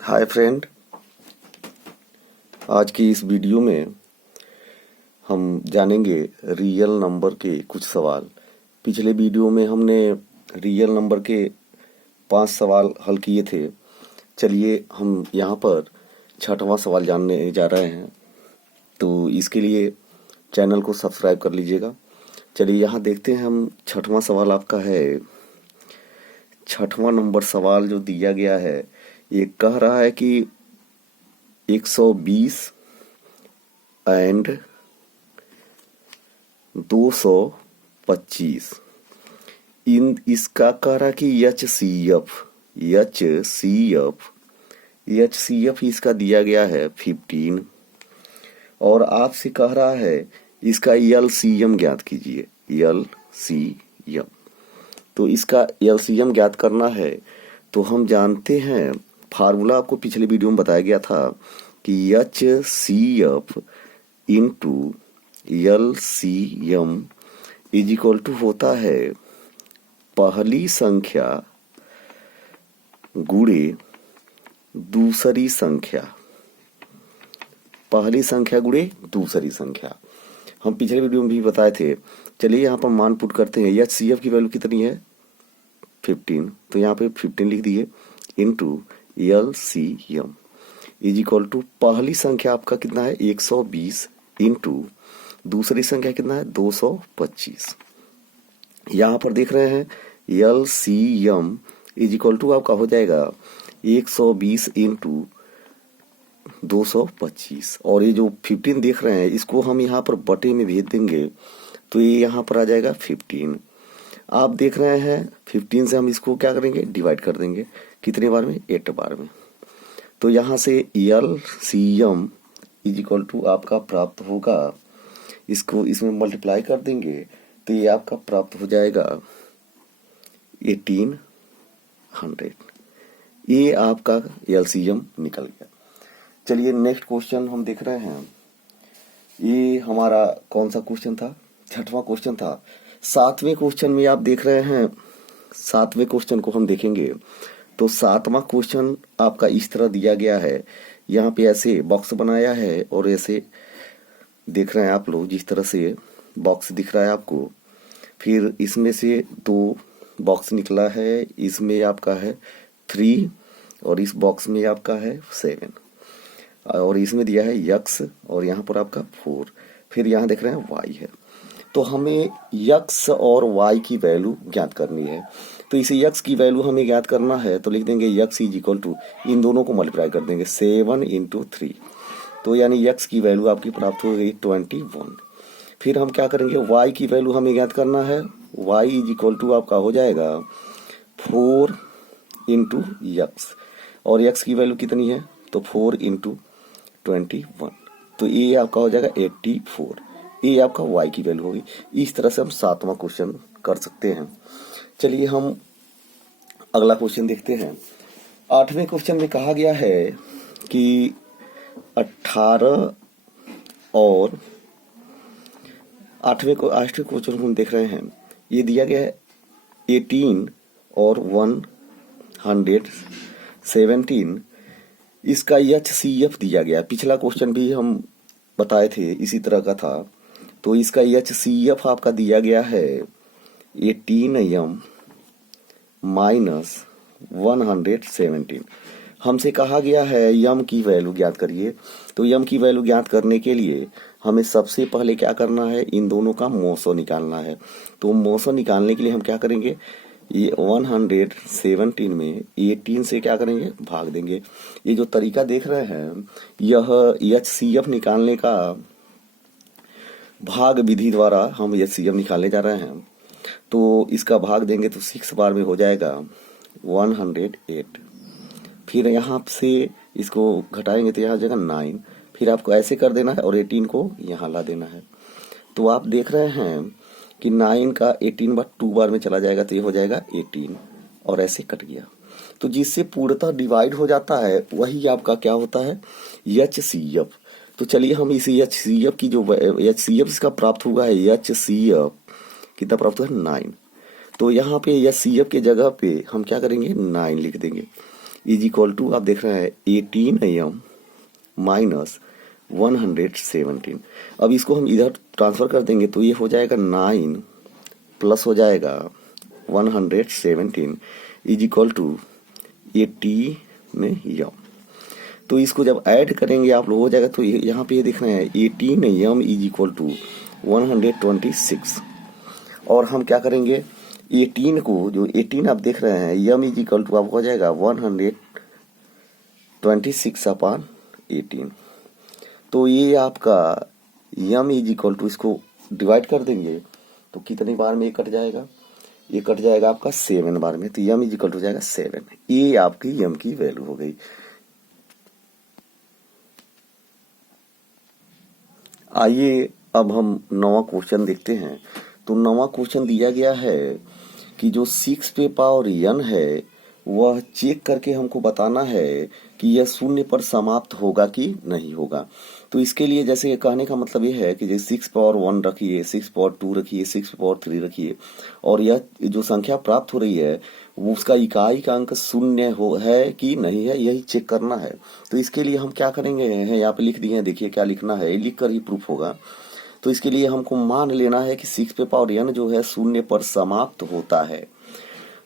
Hi friend, आज की इस वीडियो में हम जानेंगे रियल नंबर के कुछ सवाल। पिछले वीडियो में हमने रियल नंबर के 5 सवाल हल किए थे। चलिए हम यहाँ पर 6वां सवाल जानने जा रहे हैं, तो इसके लिए चैनल को सब्सक्राइब कर लीजिएगा। चलिए यहाँ देखते हैं हम 6वां सवाल आपका है। 6वां नंबर सवाल जो दिया गया है ये कह रहा है कि 120 एंड 225 इसका कह रहा है कि एच सी एफ इसका दिया गया है 15 और आपसे कह रहा है इसका एलसीएम ज्ञात कीजिए। एलसीएम, तो इसका एलसीएम ज्ञात करना है तो हम जानते हैं, फार्मूला आपको पिछले वीडियो में बताया गया था कि H C F into LCM is equal to होता है पहली संख्या गुणे दूसरी संख्या। पहली संख्या गुणे दूसरी संख्या हम पिछले वीडियो में भी बताए थे। चलिए यहाँ पर मान पुट करते हैं। एच सी एफ की वैल्यू कितनी है 15, तो यहाँ पे 15 लिख दिए into LCM is equal to पहली संख्या आपका कितना है 120 इंटू दूसरी संख्या कितना है 225। यहाँ पर देख रहे हैं एलसीएम इज इक्वल टू आपका हो जाएगा 120 इंटू 225 और ये जो 15 देख रहे हैं इसको हम यहाँ पर बटे में भेज देंगे तो ये यहाँ पर आ जाएगा 15। आप देख रहे हैं 15 से हम इसको क्या करेंगे डिवाइड कर देंगे, कितने बार में 8 बार में। तो यहाँ से एलसीएम इज इक्वल टू आपका प्राप्त होगा, इसको इसमें मल्टीप्लाई कर देंगे तो ये आपका प्राप्त हो जाएगा 1800। ये आपका एलसीएम निकल गया। चलिए नेक्स्ट क्वेश्चन हम देख रहे हैं। ये हमारा कौन सा क्वेश्चन था? 6वां क्वेश्चन था। 7वें क्वेश्चन में आप देख रहे हैं, 7वें क्वेश्चन को हम देखेंगे तो 7वां क्वेश्चन आपका इस तरह दिया गया है। यहाँ पे ऐसे बॉक्स बनाया है और ऐसे देख रहे हैं आप लोग, जिस तरह से बॉक्स दिख रहा है आपको, फिर इसमें से 2 बॉक्स निकला है, इसमें आपका है 3 और इस बॉक्स में आपका है 7 और इसमें दिया है यक्स और यहाँ पर आपका 4, फिर यहाँ देख रहे हैं वाई है। तो हमें यक्स और वाई की वैल्यू ज्ञात करनी है। तो इसे यक्स की वैल्यू हमें ज्ञात करना है तो लिख देंगे यक्स इज इक्वल टू, इन दोनों को मल्टीप्लाई कर देंगे 7 इंटू 3, तो यानी यक्स की वैल्यू आपकी प्राप्त हो गई 21। फिर हम क्या करेंगे, वाई की वैल्यू हमें ज्ञात करना है। वाई इज इक्वल टू आपका हो जाएगा 4 इंटू यक्स और यक्स की वैल्यू कितनी है तो 4 इंटू 21, तो ये आपका हो जाएगा 84। ये आपका y की वैल्यू होगी। इस तरह से हम 7वां क्वेश्चन कर सकते हैं। चलिए हम अगला क्वेश्चन देखते हैं। 8वें क्वेश्चन में कहा गया है कि 18 और 8वें क्वेश्चन हम देख रहे हैं। ये दिया गया है 18 और 117, इसका एचसीएफ दिया गया। पिछला क्वेश्चन भी हम बताए थे इसी तरह का था। तो इसका एचसीएफ आपका दिया गया है 18m माइनस 117। हमसे कहा गया है यम की वैल्यू ज्ञात करिए। तो यम की वैल्यू ज्ञात करने के लिए हमें सबसे पहले क्या करना है, इन दोनों का मोसो निकालना है। तो मोसो निकालने के लिए हम क्या करेंगे, ये 117 में 18 से क्या करेंगे भाग देंगे। ये जो तरीका देख रहे हैं यह एचसीएफ निकालने का भाग विधि द्वारा हम एचसीएफ निकालने जा रहे हैं। तो इसका भाग देंगे तो 6 बार में हो जाएगा 108। फिर यहाँ से इसको घटाएंगे तो यहाँ हो जाएगा 9। फिर आपको ऐसे कर देना है और 18 को यहाँ ला देना है। तो आप देख रहे हैं कि 9 का 18 बार 2 बार में चला जाएगा तो ये हो जाएगा 18 और ऐसे कट गया। तो जिससे पूर्णतः डिवाइड हो जाता है वही आपका क्या होता है एचसीएफ। तो चलिए हम इसी एचसीएफ की जो एचसीएफ इसका प्राप्त हुआ है, एचसीएफ कितना प्राप्त हुआ है 9। तो यहाँ पे एचसीएफ के जगह पे हम क्या करेंगे 9 लिख देंगे। इज इक्वल टू आप देख रहे हैं 18am माइनस 117। अब इसको हम इधर ट्रांसफर कर देंगे तो ये हो जाएगा 9 प्लस हो जाएगा 117 इज इक्वल टू 80 में यम। तो इसको जब ऐड करेंगे आप लोग हो जाएगा, तो यहाँ पे ये देख रहे हैं 18am इज इक्वल टू 126। और हम क्या करेंगे 18 को, जो 18 आप देख रहे हैं यम इज इक्वल टू आपको हो जाएगा 126 अपॉन 18। तो ये आपका यम इज इक्वल टू, इसको डिवाइड कर देंगे तो कितनी बार में ये कट जाएगा, ये कट जाएगा आपका 7 बार में। तो यम इज इक्वल टू हो जाएगा 7। ये आपकी यम की वैल्यू हो गई। आइए अब हम 9वां क्वेश्चन देखते हैं। तो 9वां क्वेश्चन दिया गया है कि जो 6 पे पावर n है वह चेक करके हमको बताना है कि यह शून्य पर समाप्त होगा कि नहीं होगा। तो इसके लिए जैसे कहने का मतलब ये है कि जैसे 6 पावर 1 रखिए, 6 पावर 2 रखिए, 6 पावर 3 रखिए, और यह जो संख्या प्राप्त हो रही है वो उसका इकाई का अंक शून्य हो है कि नहीं है, यही चेक करना है। तो इसके लिए हम क्या करेंगे, यहाँ पे लिख दिए हैं, देखिए क्या लिखना है, लिख कर ही प्रूफ होगा। तो इसके लिए हमको मान लेना है कि 6 पे पावर n जो है शून्य पर समाप्त होता है।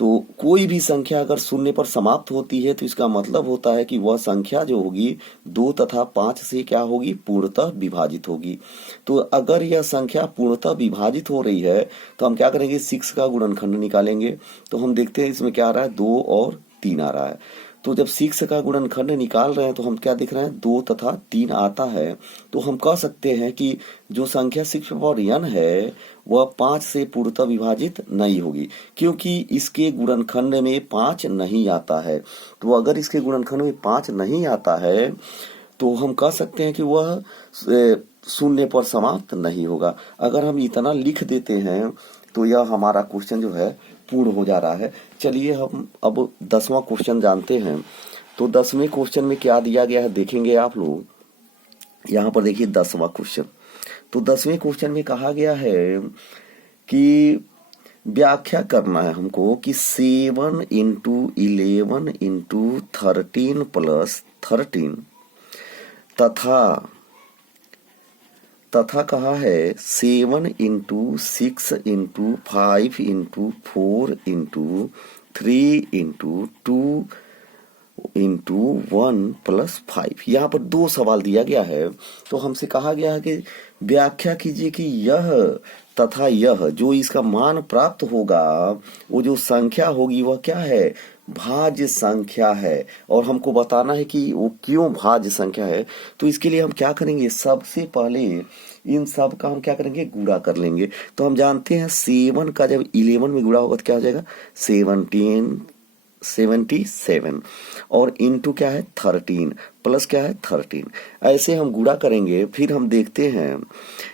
तो कोई भी संख्या अगर शून्य पर समाप्त होती है तो इसका मतलब होता है कि वह संख्या जो होगी 2 तथा 5 से क्या होगी, पूर्णतः विभाजित होगी। तो अगर यह संख्या पूर्णतः विभाजित हो रही है तो हम क्या करेंगे, 6 का गुणनखंड निकालेंगे। तो हम देखते हैं इसमें क्या आ रहा है, 2 और 3 आ रहा है। तो जब 6 का गुणनखंड निकाल रहे हैं तो हम क्या देख रहे हैं, 2 तथा 3 आता है। तो हम कह सकते हैं कि जो संख्या 6 पावर n है वह 5 से पूर्णतः विभाजित नहीं होगी, क्योंकि इसके गुणनखंड में 5 नहीं आता है। तो अगर इसके गुणनखंड में 5 नहीं आता है तो हम कह सकते हैं कि वह शून्य पर समाप्त नहीं होगा। अगर हम इतना लिख देते हैं तो यह हमारा क्वेश्चन जो है पूर्ण हो जा रहा है। चलिए हम अब 10वां क्वेश्चन जानते हैं। तो 10वें क्वेश्चन में क्या दिया गया है देखेंगे आप लोग। यहाँ पर देखिए 10वां क्वेश्चन। तो 10वें क्वेश्चन में कहा गया है कि व्याख्या करना है हमको कि 7 इंटू 11 इंटू 13 प्लस 13 तथा कहा है 7 into 6 into 5 into 4 into 3 into 2 into 1 plus 5। यहाँ पर 2 सवाल दिया गया है। तो हमसे कहा गया है कि व्याख्या कीजिए कि यह तथा यह जो इसका मान प्राप्त होगा वो जो संख्या होगी वह क्या है, भाज्य संख्या है। और हमको बताना है कि वो क्यों भाज्य संख्या है। तो इसके लिए हम क्या करेंगे, सबसे पहले इन सब का हम क्या करेंगे, गुणा कर लेंगे। तो हम जानते हैं 7 का जब 11 में गुणा होगा तो क्या हो जाएगा, 77 और इंटू क्या है 13 प्लस क्या है 13। ऐसे हम गुणा करेंगे। फिर हम देखते हैं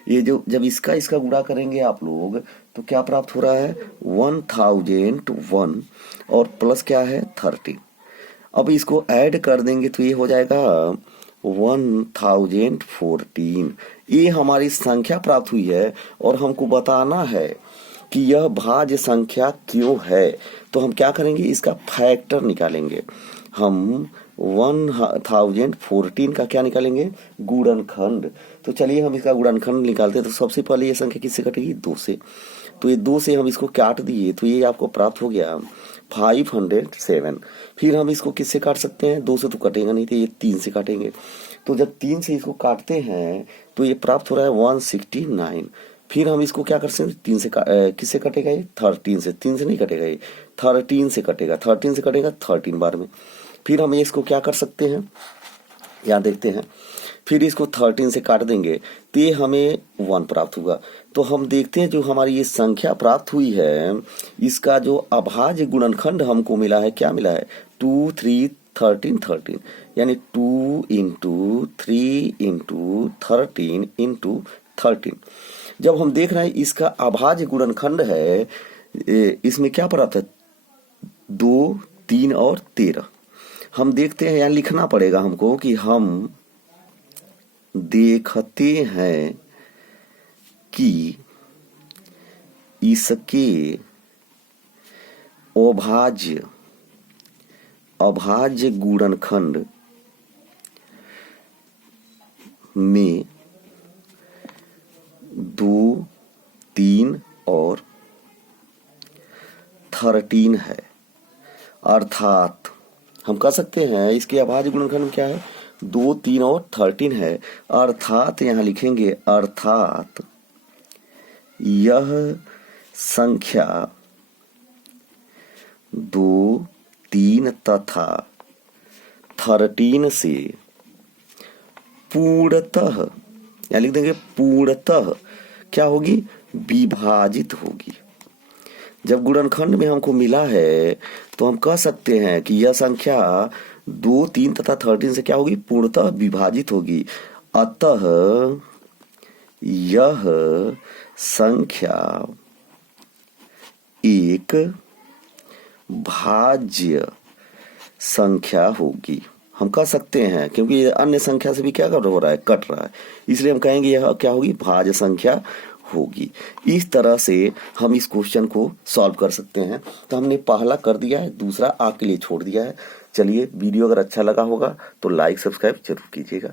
ये जो जब इसका गुणा करेंगे आप लोग तो क्या प्राप्त हो रहा है, 1001 और प्लस क्या है 13। अब इसको ऐड कर देंगे तो ये हो जाएगा 1014। ये हमारी संख्या प्राप्त हुई है और हमको बताना है कि यह भाज्य संख्या क्यों है। तो हम क्या करेंगे, इसका फैक्टर निकालेंगे। हम 1014 का क्या निकालेंगे, गुणनखंड। तो चलिए हम इसका गुणनखंड निकालते हैं। तो सबसे पहले ये संख्या किससे कटेगी, 2 से। तो ये 2 से हम इसको काट दिए तो ये आपको प्राप्त हो गया 507। फिर हम इसको किससे काट सकते हैं, 2 से तो कटेगा नहीं, तो ये 3 से काटेंगे। तो जब 3 से इसको काटते हैं तो ये प्राप्त हो रहा है 169। फिर हम इसको क्या कर सकते हैं, 3 से किससे कटेगा, ये 13 से। 3 से नहीं कटेगा, ये 13 से कटेगा। 13 से कटेगा 13 बार में। फिर हम इसको क्या कर सकते हैं, यहाँ देखते हैं। फिर इसको 13 से काट देंगे तो ये हमें 1 प्राप्त होगा। तो हम देखते हैं जो हमारी ये संख्या प्राप्त हुई है इसका जो अभाज्य गुणनखंड हमको मिला है, क्या मिला है, 2 3 13 13, यानी 2 इंटू 3 इंटू 13 इंटू 13। जब हम देख रहे हैं इसका अभाज्य गुणनखंड है, इसमें क्या प्राप्त है, 2 3 और 13। हम देखते हैं, यहाँ लिखना पड़ेगा हमको कि हम देखते हैं कि इसके अभाज्य अभाज्य गुणनखंड में 2, 3 और 13 है, अर्थात हम कह सकते हैं इसके अभाज्य गुणनखंड क्या है, 2, 3 और 13 है, अर्थात यहां लिखेंगे अर्थात यह संख्या 2, 3 तथा 13 से पूर्णतः, या लिख देंगे पूर्णतः क्या होगी, विभाजित होगी। जब गुणनखंड में हमको मिला है तो हम कह सकते हैं कि यह संख्या 2, 3 तथा 13 से क्या होगी, पूर्णतः विभाजित होगी। अतः यह संख्या एक भाज्य संख्या होगी, हम कह सकते हैं, क्योंकि ये अन्य संख्या से भी क्या हो रहा है, कट रहा है, इसलिए हम कहेंगे यह क्या होगी, भाज्य संख्या होगी। इस तरह से हम इस क्वेश्चन को सॉल्व कर सकते हैं। तो हमने पहला कर दिया है, दूसरा आपके लिए छोड़ दिया है। चलिए, वीडियो अगर अच्छा लगा होगा तो लाइक सब्सक्राइब जरूर कीजिएगा।